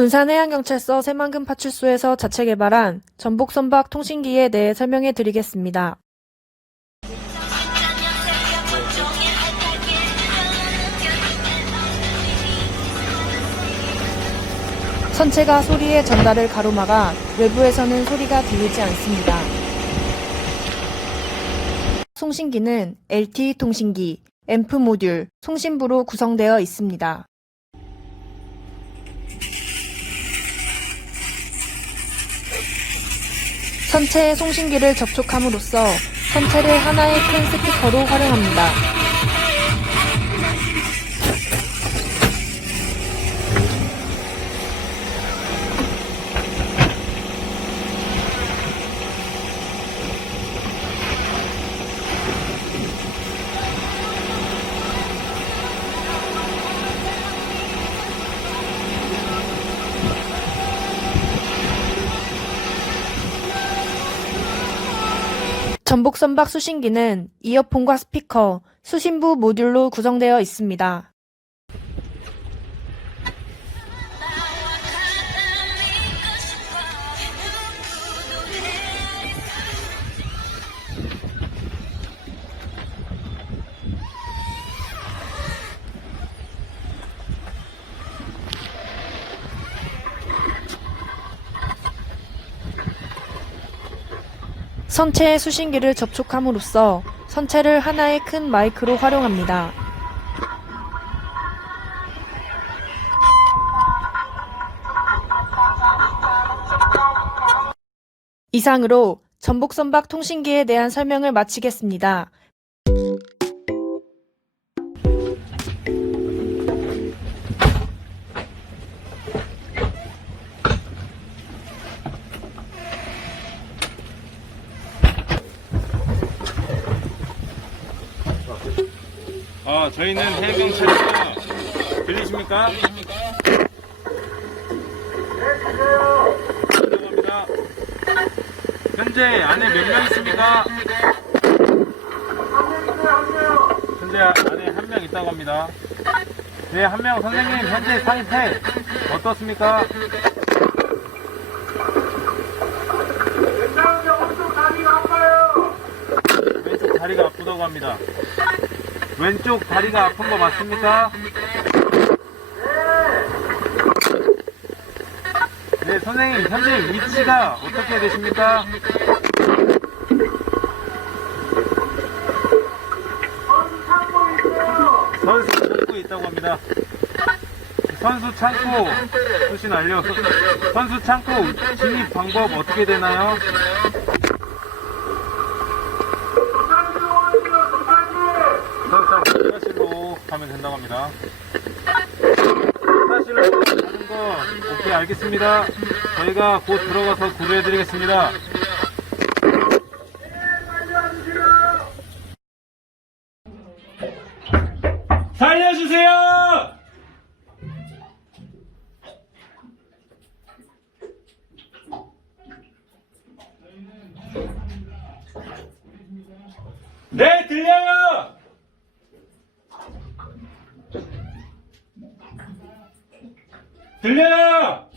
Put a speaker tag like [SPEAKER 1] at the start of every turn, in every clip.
[SPEAKER 1] 군산 해양경찰서 새만금 파출소에서 자체 개발한 전복 선박 통신기에 대해 설명해 드리겠습니다. 선체가 소리의 전달을 가로막아 외부에서는 소리가 들리지 않습니다. 송신기는 LTE 통신기, 앰프 모듈, 송신부로 구성되어 있습니다. 선체의 송신기를 접촉함으로써 선체를 하나의 큰 스피커로 활용합니다. 전복 선박 수신기는 이어폰과 스피커, 수신부 모듈로 구성되어 있습니다. 선체의 수신기를 접촉함으로써 선체를 하나의 큰 마이크로 활용합니다. 이상으로 전복선박 통신기에 대한 설명을 마치겠습니다.
[SPEAKER 2] 아, 저희는 해경찰입니다. 들리십니까? 죄송합니다. 현재 안에 몇 명 있습니까? 현재 안에 한 명 있다고 합니다. 네, 한 명 선생님 현재 상태 어떻습니까? 왼쪽 다리가 아프다고 합니다. 왼쪽 다리가 아픈 거 맞습니까? 네, 선생님, 현재 위치가 어떻게 되십니까? 선수 창고에 있다고 합니다. 선수 창고 수신 알려. 선수 창고 진입 방법 어떻게 되나요? 선수 가면 된다고 합니다. 가는 거 오케이 알겠습니다. 저희가 곧 들어가서 구조해드리겠습니다. 살려주세요! 네, 들려요! 들려요!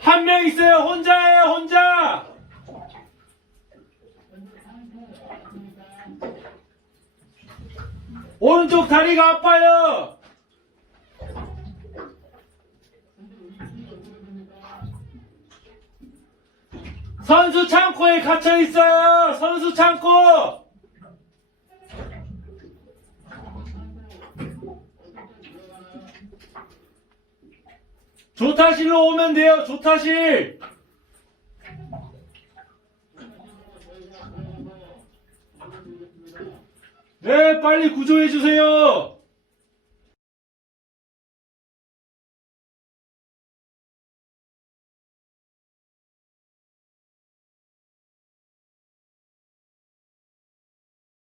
[SPEAKER 2] 한명 있어요! 혼자예요, 혼자! 오른쪽 다리가 아파요! 선수 창고에 갇혀 있어요! 선수 창고! 조타실로 오면 돼요, 조타실! 네, 빨리 구조해 주세요!